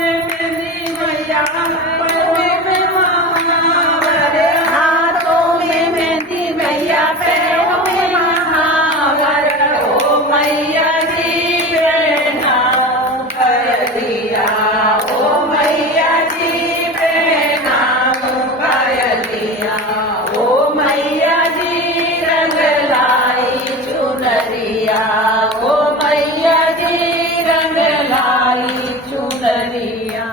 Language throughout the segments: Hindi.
में मेहंदी मैया, पैरों में महावर, हाथों में मेहंदी मैया, पैरों में महावर। ओ मैया जी पहनाओ पायलिया, ओ मैया जी पहनाओ पायलिया, ओ मैया जी रंग लाई चुनरिया, ओ मैया जी रंग लाई चुनरिया।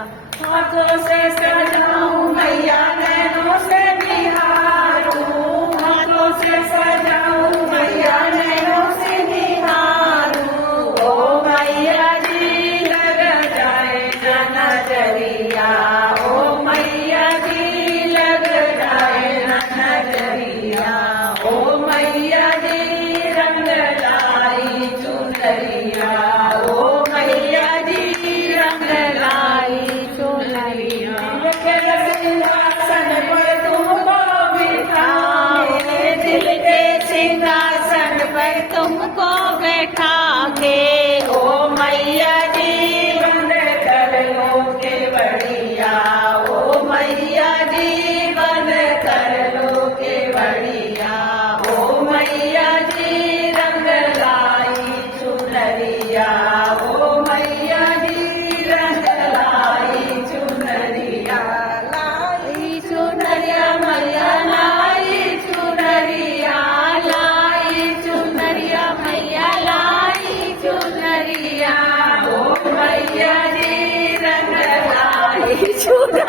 हाथों से सजाऊं मैया, नैनों से निहारूं, हाथों से सजाऊं मैया, नैनों से निहारूं। ओ मैया जी लग जाए न नजरिया, ओ मैया जी लग जाए न नजरिया, ओ मैया जी रंग लाई चुनरिया, ओ मैया जी रंग लाई चुनरिया। सिंहासन पर तुमको बिठाओ, दिल के सिंहासन पर तुमको बैठा के, ओ मैया जी बंद कर लो केवड़िया, ओ मैया जी बंद कर लो केवड़िया, ओ मैया जी रंग लाई चुनरिया, ओ मैया जी रंग लाई चुनरिया, लाई चुनरिया मैया, लाई चुनरिया, लाई चुनरिया मैया, लाई चुनरिया, ओ मैया जी रंग लाई चुनरिया।